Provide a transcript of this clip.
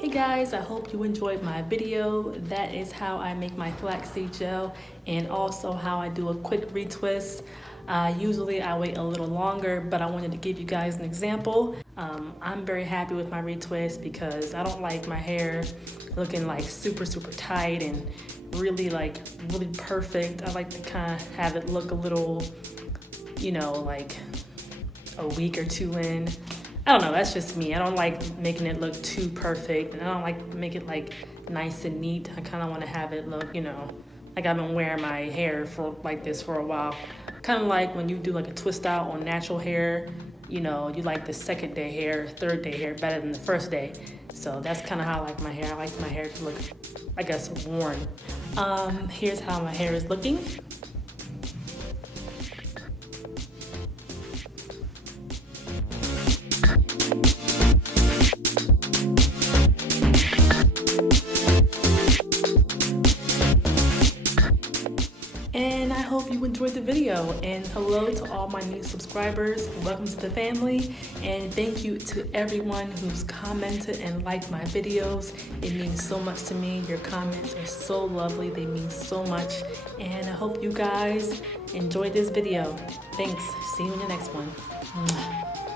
Hey guys, I hope you enjoyed my video. That is how I make my flaxseed gel and also how I do a quick retwist. Usually I wait a little longer, but I wanted to give you guys an example. I'm very happy with my retwist because I don't like my hair looking like super tight and really perfect. I like to kind of have it look a little, you know, like a week or two in. I don't know, that's just me. I don't like making it look too perfect, and I don't like to make it like nice and neat. I kind of want to have it look, you know, like I've been wearing my hair for like this for a while. Kind of like when you do like a twist out on natural hair, you know, you like the second day hair, third day hair better than the first day. So that's kind of how I like my hair. I like my hair to look, I guess, worn. Here's how my hair is looking. And I hope you enjoyed the video, and hello to all my new subscribers. Welcome to the family, and thank you to everyone who's commented and liked my videos. It means so much to me. Your comments are so lovely. They mean so much, and I hope you guys enjoyed this video. Thanks. See you in the next one.